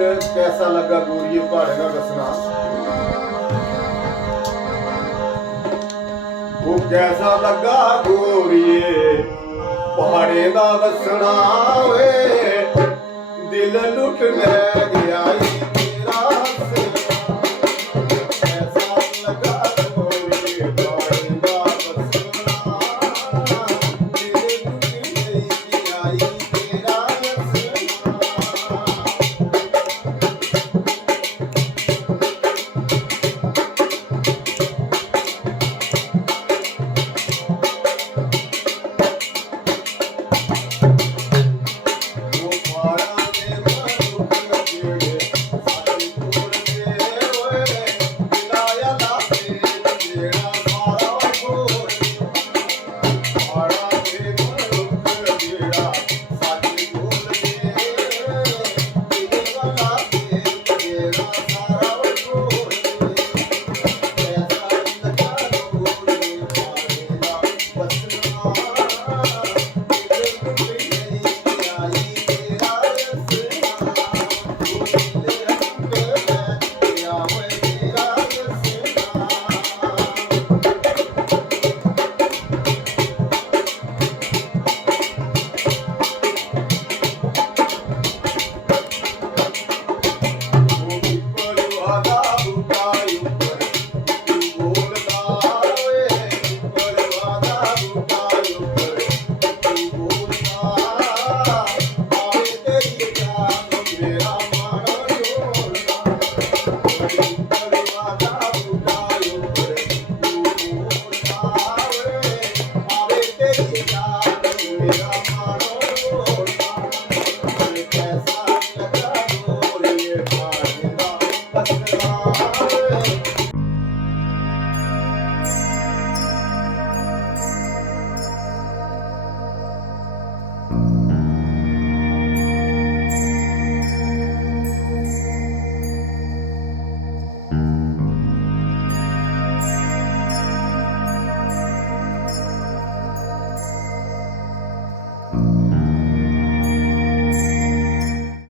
कैसा लगा गोरिए पहाड़े का बसना। वो कैसा लगा गोरिए पहाड़े का बसना वे दिल लुट ले गया तेरा कैसा लगा गोरिए पहाड़े का बसना दिल लुट ले गया तेरा you.